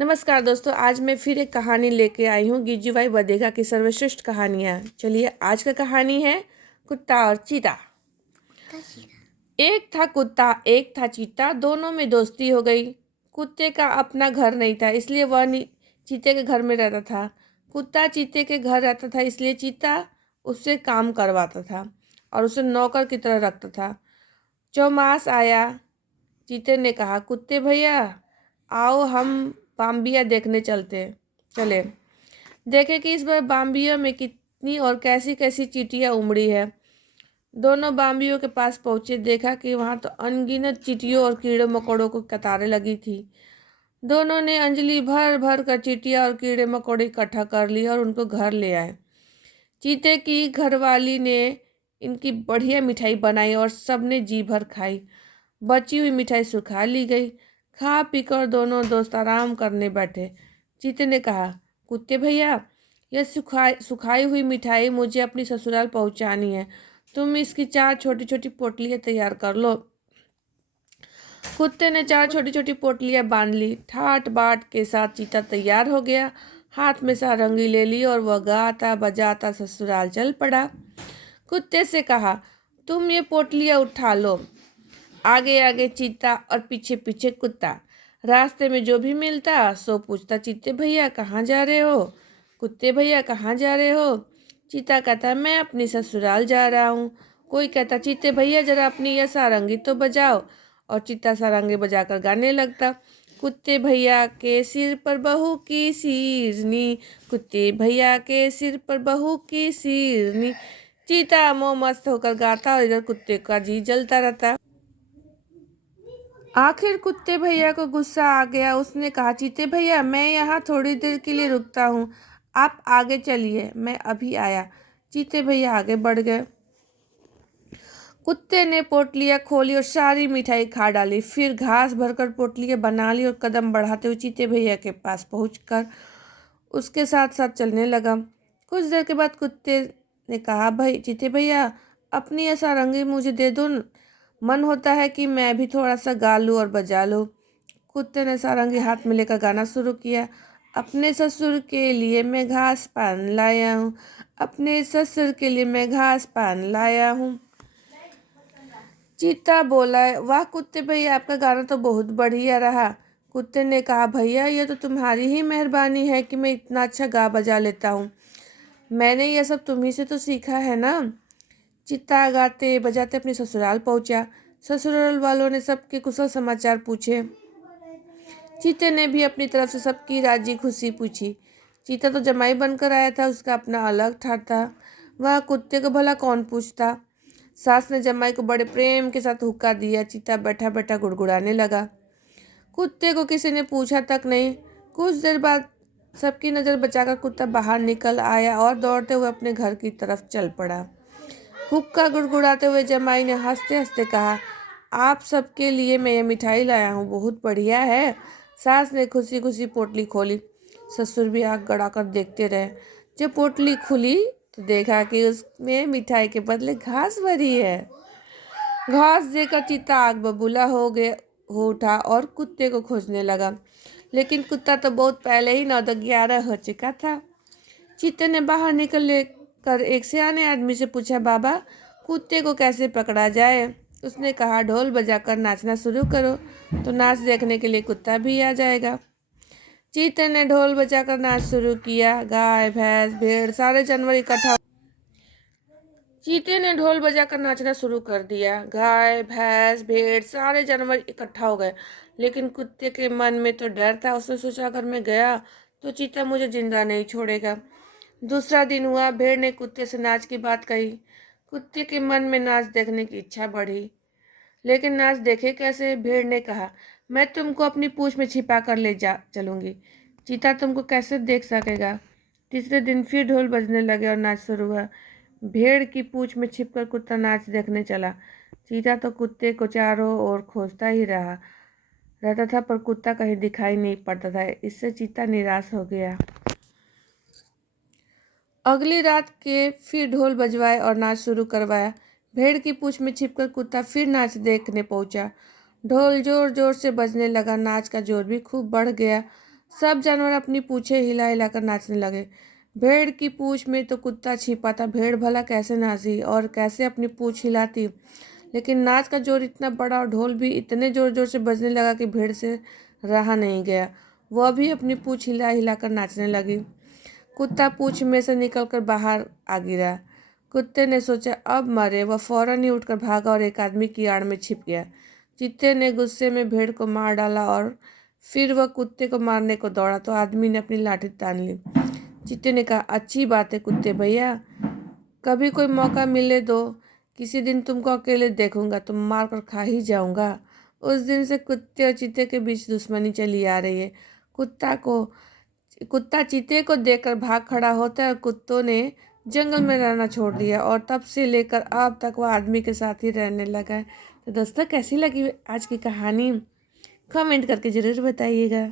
नमस्कार दोस्तों, आज मैं फिर एक कहानी लेके आई हूँ गिजूभाई बदेगा की सर्वश्रेष्ठ कहानियाँ। चलिए, आज का कहानी है कुत्ता और चीता। एक था कुत्ता, एक था चीता, दोनों में दोस्ती हो गई। कुत्ते का अपना घर नहीं था, इसलिए वह चीते के घर में रहता था। कुत्ता चीते के घर रहता था, इसलिए चीता उससे काम करवाता था और उसे नौकर की तरह रखता था। चौमास आया। चीते ने कहा, कुत्ते भैया आओ, हम बाम्बिया देखने चले देखे कि इस बार बाम्बिया में कितनी और कैसी कैसी चींटियां उमड़ी है। दोनों बाम्बियों के पास पहुंचे, देखा कि वहां तो अनगिनत चींटियों और कीड़े मकोड़ों को कतारें लगी थी। दोनों ने अंजलि भर भर कर चींटियां और कीड़े मकोड़े इकट्ठा कर लिए और उनको घर ले आए। चीते की घरवाली ने इनकी बढ़िया मिठाई बनाई और सबने जी भर खाई। बची हुई मिठाई सुखा ली गई। खा पीकर दोनों दोस्त आराम करने बैठे। चीते ने कहा, कुत्ते भैया यह सुखाई हुई मिठाई मुझे अपनी ससुराल पहुंचानी है। तुम इसकी 4 छोटी छोटी पोटलियां तैयार कर लो। कुत्ते ने 4 छोटी छोटी पोटलियां बांध ली। ठाट बाट के साथ चीता तैयार हो गया। हाथ में सारंगी ले ली और वह गाता बजाता ससुराल चल पड़ा। कुत्ते से कहा, तुम ये पोटलियां उठा लो। आगे आगे चीता और पीछे पीछे कुत्ता। रास्ते में जो भी मिलता सो पूछता, चीते भैया कहाँ जा रहे हो? कुत्ते भैया कहाँ जा रहे हो? चीता कहता, मैं अपनी ससुराल जा रहा हूँ। कोई कहता, चीते भैया जरा अपनी यह सारंगी तो बजाओ। और चीता सारंगी बजाकर गाने लगता, कुत्ते भैया के सिर पर बहू की सिरनी, कुत्ते भैया के सिर पर बहू की सिरनी। चीता मोह मस्त होकर गाता और इधर कुत्ते का जी जलता रहता। आखिर कुत्ते भैया को गुस्सा आ गया। उसने कहा, चीते भैया मैं यहाँ थोड़ी देर के लिए रुकता हूँ, आप आगे चलिए, मैं अभी आया। चीते भैया आगे बढ़ गए। कुत्ते ने पोटलियाँ खोली और सारी मिठाई खा डाली। फिर घास भरकर पोटलियाँ बना ली और कदम बढ़ाते हुए चीते भैया के पास पहुंचकर उसके साथ साथ चलने लगा। कुछ देर के बाद कुत्ते ने कहा, भाई चीते भैया अपनी यह सारंगी मुझे दे दो, मन होता है कि मैं भी थोड़ा सा गा लूँ और बजा लूँ। कुत्ते ने सारंगी हाथ में लेकर गाना शुरू किया, अपने ससुर के लिए मैं घास पान लाया हूँ, अपने ससुर के लिए मैं घास पान लाया हूँ। चीता बोला, वाह कुत्ते भैया आपका गाना तो बहुत बढ़िया रहा। कुत्ते ने कहा, भैया यह तो तुम्हारी ही मेहरबानी है कि मैं इतना अच्छा गा बजा लेता हूँ, मैंने यह सब तुम्ही से तो सीखा है ना। चीता गाते बजाते अपने ससुराल पहुंचा। ससुराल वालों ने सबके कुशल समाचार पूछे। चीते ने भी अपनी तरफ से सबकी राजी खुशी पूछी। चीता तो जमाई बनकर आया था, उसका अपना अलग ठाट था, वह कुत्ते को भला कौन पूछता। सास ने जमाई को बड़े प्रेम के साथ हुक्का दिया। चीता बैठा बैठा गुड़गुड़ाने लगा। कुत्ते को किसी ने पूछा तक नहीं। कुछ देर बाद सबकी नज़र बचाकर कुत्ता बाहर निकल आया और दौड़ते हुए अपने घर की तरफ चल पड़ा। हुक्का गुड़गुड़ाते हुए जमाई ने हंसते हंसते कहा, आप सबके लिए मैं ये मिठाई लाया हूँ, बहुत बढ़िया है। सास ने खुशी खुशी पोटली खोली। ससुर भी आग गड़ाकर देखते रहे। जब पोटली खुली तो देखा कि उसमें मिठाई के बदले घास भरी है। घास देकर चीता आग बबूला हो उठा और कुत्ते को खोजने लगा, लेकिन कुत्ता तो बहुत पहले ही 9-11 हो चुका था। चीते ने बाहर निकल कर एक सियाने आदमी से पूछा, बाबा कुत्ते को कैसे पकड़ा जाए? उसने कहा, ढोल बजाकर नाचना शुरू करो तो नाच देखने के लिए कुत्ता भी आ जाएगा। चीते ने ढोल बजाकर नाच शुरू किया। गाय भैंस भेड़ सारे जानवर इकट्ठा चीते ने ढोल बजाकर नाचना शुरू कर दिया। गाय भैंस भेड़ सारे जानवर इकट्ठा हो गए, लेकिन कुत्ते के मन में तो डर था। उसने सोचा, अगर मैं गया तो चीता मुझे जिंदा नहीं छोड़ेगा। दूसरा दिन हुआ। भेड़ ने कुत्ते से नाच की बात कही। कुत्ते के मन में नाच देखने की इच्छा बढ़ी, लेकिन नाच देखे कैसे? भेड़ ने कहा, मैं तुमको अपनी पूंछ में छिपा कर ले जा चलूंगी, चीता तुमको कैसे देख सकेगा। तीसरे दिन फिर ढोल बजने लगे और नाच शुरू हुआ। भेड़ की पूंछ में छिपकर कुत्ता नाच देखने चला। चीता तो कुत्ते को चारों ओर खोजता ही रहता था, पर कुत्ता कहीं दिखाई नहीं पड़ता था। इससे चीता निराश हो गया। अगली रात के फिर ढोल बजवाए और नाच शुरू करवाया। भेड़ की पूंछ में छिपकर कुत्ता फिर नाच देखने पहुंचा। ढोल जोर जोर से बजने लगा। नाच का जोर भी खूब बढ़ गया। सब जानवर अपनी पूंछें हिला हिला कर नाचने लगे। भेड़ की पूंछ में तो कुत्ता छिपा था। भेड़ भला कैसे नाची और कैसे अपनी पूंछ हिलाती, लेकिन नाच का जोर इतना बड़ा और ढोल भी इतने जोर जोर से बजने लगा कि भेड़ से रहा नहीं गया। वह भी अपनी पूंछ हिला हिला कर नाचने लगी। कुत्ता पूंछ में से निकलकर बाहर आ गिरा। कुत्ते ने सोचा अब मरे। वह फौरन ही उठकर भागा और एक आदमी की आड़ में छिप गया। चीते ने गुस्से में भेड़ को मार डाला और फिर वह कुत्ते को मारने को दौड़ा तो आदमी ने अपनी लाठी तान ली। चीते ने कहा, अच्छी बात है कुत्ते भैया, कभी कोई मौका मिले दो, किसी दिन तुमको अकेले देखूंगा तो मार कर खा ही जाऊंगा। उस दिन से कुत्ते और चीते के बीच दुश्मनी चली आ रही है। कुत्ता चीते को देखकर भाग खड़ा होता है और कुत्तों ने जंगल में रहना छोड़ दिया और तब से लेकर अब तक वह आदमी के साथ ही रहने लगा है। तो दोस्तों, कैसी लगी आज की कहानी? कमेंट करके ज़रूर बताइएगा।